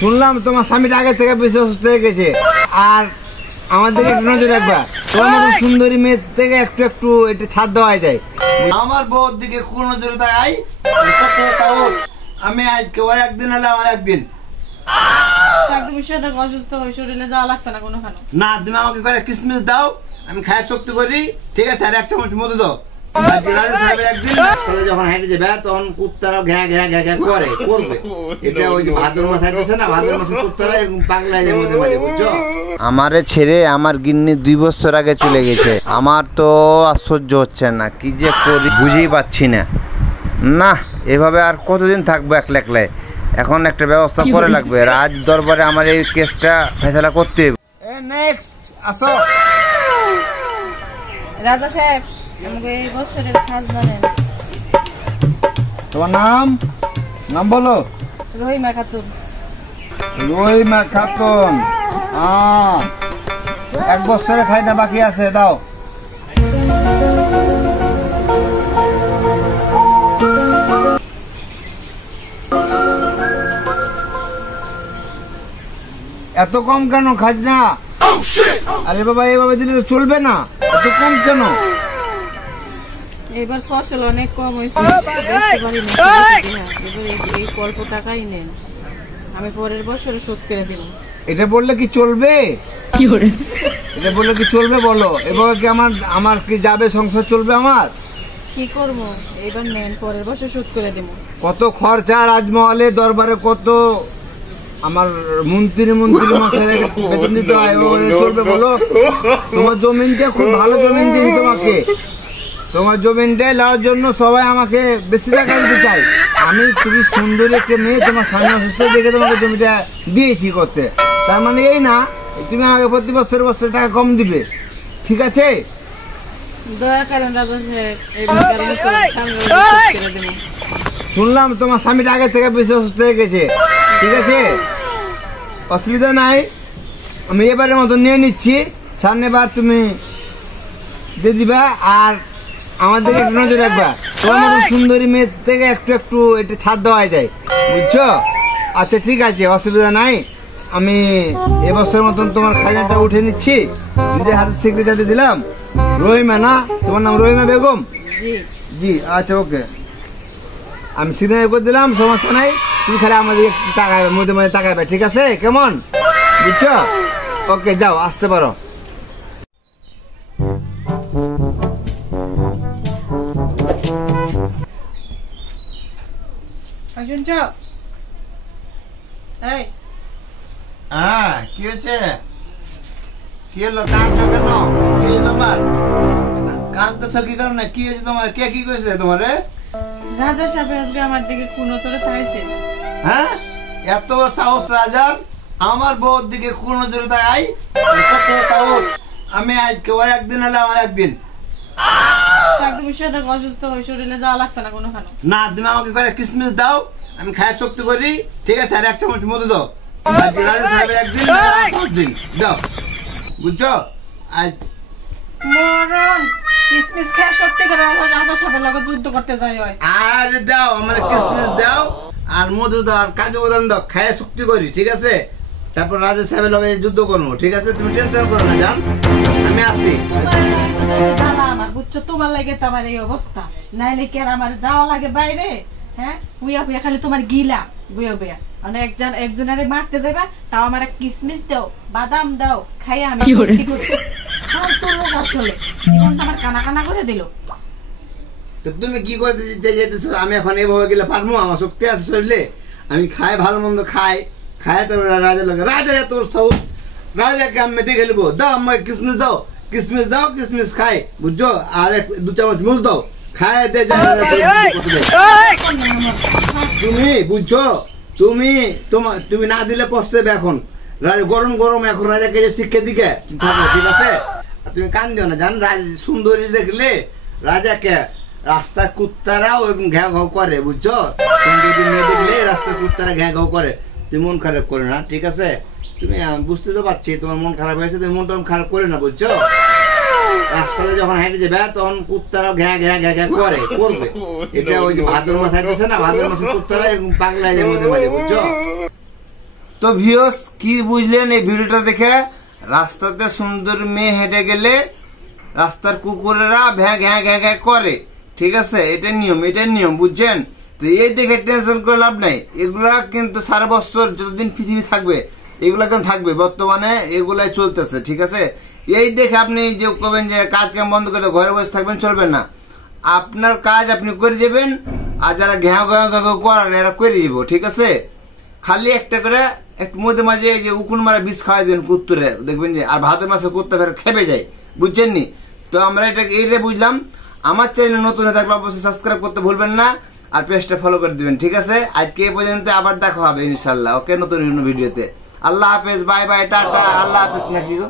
শুনলাম তোমার স্বামীটা আগে থেকে বেশি অসুস্থ হয়ে গেছে, আর আমাদের একটু নজর রাখবা। তোমার মতো সুন্দরী মেয়ে থেকে একটু একটু এটা ছাড় দেওয়া যায়। আমার বউর দিকে কোন নজরে তাই আমি আজকে ওর একদিন হলে আমার একদিন না, তুমি আমাকে করে কিসমিস দাও, আমি খায় শক্তি করি, ঠিক আছে? আর 1 চামচ মধু দাও। যখন হেঁটে যাবে তখন কুত্তারাও ঘ্যা ঘ্যা ঘ্যা ঘ্যা করে করবে। এটা ওই যে ভাদ্র মাস আইতেছে না, ভাদ্র মাসে কুত্তারা এরকম পাগলা যায় মধ্যে মাঝে, বুঝছো? আমারে ছেড়ে আমার গিন্নি 2 বছর আগে চলে গেছে। আমার তো আশ্চর্য হচ্ছে না, কি যে করি বুঝেই পাচ্ছি না। না, এভাবে আর কতদিন থাকবো একলা একলাই? এখন একটা ব্যবস্থা করে লাগবে। রাজ দরবারে আমার এই কেসটা ফেসলা করতে হবে। নেক্সট আসো রাজা সাহেব, আমাকে এই বছরের খাজনা দেন। তোমার নাম নাম বলো। রহিমা খাতুন। রহিমা খাতুন, 1 বছরের খাজনা বাকি আছে, দাও। এত কম কেন খাজনা? আরে বাবা, এইভাবে দিলে তো চলবে না। এত কম কেন? এবার ফসল অনেক কম হয়েছে, এই অল্প টাকাই নেন, আমি পরের বছরে শোধ করে দেব। এটা বললে কি চলবে? এটা বললে কি চলবে বলো? এভাবে কি আমার কি যাবে? সংসার চলবে আমার? কি করবো, এবার নেন, পরের বছর শোধ করে দেব। কত খরচা রাজমহলে দরবারে, কত আমার মন্ত্রী মশাইরা বেতন দিতে হয়, চলবে বলো? তোমার জমিনটা খুব ভালো জমিন দিন তোমাকে, তোমার জমিনটা নেওয়ার জন্য সবাই আমাকে বেশি টাকা দিতে চাই। আমি খুবই সুন্দর একটা মেয়ে, তোমার স্বামী অসুস্থ দেখে তোমাকে জমিটা দিয়েছি করতে। তার মানে এই না তুমি আমাকে প্রতি বছর টাকা কম দিবে, ঠিক আছে? দয়া করেন রাজা সাহেব, শুনলাম তোমার স্বামীটা আগে থেকে বেশি অসুস্থ হয়ে গেছে, ঠিক আছে? অসুবিধা নাই, আমি এবারের মতো নিয়ে নিচ্ছি। সামনেবার তুমি দিয়ে দিবা, আর আমাদের একটু নজর রাখবা। তোমার মতো সুন্দরী মেয়ে থেকে একটু একটু এটা ছাড় দেওয়া যায়, বুঝছো? আচ্ছা ঠিক আছে, অসুবিধা নাই। আমি এবছরের মতন তোমার খাজনাটা উঠে নিচ্ছি, নিজের হাতে সিগনেচারটা দিলাম। রহিমা না, তোমার নাম রহিমা বেগম? জি, আচ্ছা ওকে, আমি সিগনেচার করে দিলাম, সমস্যা নাই। তুমি খালি আমাদের একটু তাকাবে, মধ্যে মধ্যে তাকাবে, ঠিক আছে? কেমন, বুঝছো? ওকে, যাও, আসতে পারো। হ্যাঁ, কি হয়েছে? কি হলো? কাঁদছো কেন? কি হয়েছে তোমার? কাঁদতেছো কি কারণে? কি হয়েছে তোমার? কে কি করেছে তোমারে? রাজা সাহেব আজকে আমার দিকে কোন নজরে তাকাইছে। হ্যাঁ, এত বড় সাহস রাজার? আমার বউর দিকে কোন নজরে তাকাই? কত সাহস! আমি আজকে ওর একদিন হলে আমার একদিন। অসুস্থ হয়ে শরীরে যাওয়া লাগতো না কোনোখানে। না, তুমি আমাকে করে কিসমিস দাও, আমি খায় শক্তি করি, ঠিক আছে? আর 1 চামচ মধু দাও। রাজা সাহেবের একদিন 5 দিন দাও, বুঝছো? আজ মরণ কিসমিস খায় শক্তি করে রাজা সাহেবের লগে যুদ্ধ করতে যায় হয়। আর দাও, আমার কিসমিস দাও আর মধু দাও আর কাজু বাদাম দাও, খায় শক্তি করি, ঠিক আছে? তারপর রাজা সাহেবের লগে যুদ্ধ করবো, ঠিক আছে? তুমি টেনশন করো না, জান, আমি আসি। আমার বুঝছো, তোমার লাগে তো আমার এই অবস্থা, নাইলে কি আর আমার যাওয়া লাগে বাইরে? হ্যাঁ, বুয়া বুয়া খালি তোমার গিলা বুয়া বুয়া, মানে একজনের মারতে যাবে, তাও আমার কিসমিস দাও, বাদাম দাও, খাই আমি আসলে জীবনটা আমার কানা কানা করে দিল। তো তুমি কি করতে যেতেছো? আমি এখন এইভাবে গেলে পারবো? আমার শক্তি আছে শরীরে, আমি খাই, ভালো মন্দ খাই তারপর রাজা লাগে। রাজা তোর সব রাজাকে আমি দেখে নেবো। দাও আমাকে কিসমিস দাও, কিসমিস দাও, কিসমিস খাই, বুঝছো? আর 2 চামচ মধু দাও, খায় দে। তুমি বুঝছো, তুমি না দিলে পস্তাবে। এখন গরম গরম এখন রাজাকে যে শিক্ষা দিকে থাকো, ঠিক আছে? তুমি কান দিও না, জান, সুন্দরী দেখলে রাজাকে রাস্তার কুত্তারাও এরকম ঘ্যাঁ ঘাও করে, বুঝছো? সুন্দরী মেয়ে দেখলে রাস্তার কুত্তারা ঘ্যাঁ ঘাও করে। তুমি মন খারাপ করে না, ঠিক আছে? তুমি বুঝতে তো পারছি তোমার মন খারাপ হয়েছে, তুমি মনটা খারাপ করে না, বুঝছো? রাস্তায় যখন হেঁটে যাবে তখন কুত্তারা ঘ্যা ঘ্যা ঘ্যা ঘ্যা করবে। এটা ওই যে ভাদ্র মাস আইতেছে না, ভাদ্র মাসে কুত্তারা এরকম পাগলা যায় মাঝে মাঝে, বুঝছো? তো ভিউয়ার্স কি বুঝলেন এই ভিডিওটা দেখে? রাস্তাতে সুন্দর মেয়ে হেঁটে গেলে রাস্তার কুকুরেরা ভ্যা ঘ্যা ঘ্যা ঘ্যা করে, ঠিক আছে? এটা নিয়ম, বুঝছেন? তো এই দেখে টেনশন করে লাভ নাই। এগুলা কিন্তু সারা বছর যতদিন পৃথিবী থাকবে এগুলা কিন্তু থাকবে, বর্তমানে এগুলাই চলতেছে, ঠিক আছে? এই দেখে আপনি যে করবেন যে কাজ কাম বন্ধ করে ঘরে বসে থাকবেন, চলবে না। আপনার কাজ আপনি করে যাবেন, আর যারা ঘ্যাঁ ঘ্যাঁ ঘ্যাঁ করার এরা করে দিব, ঠিক আছে? খালি একটা করে একটু মধ্যে মাঝে এই যে উকুন মারা বীজ খাওয়াই দেবেন কুত্তুরে, দেখবেন যে। আর ভাদ্র মাসে কুত্তা ফের খেপে যায়, বুঝছেন নি? তো আমরা এইটা বুঝলাম। আমার চ্যানেল নতুন হয়ে থাকলে অবশ্যই সাবস্ক্রাইব করতে ভুলবেন না, আর পেজটা ফলো করে দিবেন, ঠিক আছে? আজকে এই পর্যন্ত, আবার দেখা হবে ইনশাল্লাহ, ওকে, নতুন ভিডিওতে। আল্লাহ হাফেজ, বাই বাই, টাটা, আল্লাহ হাফেজ নাকি গো।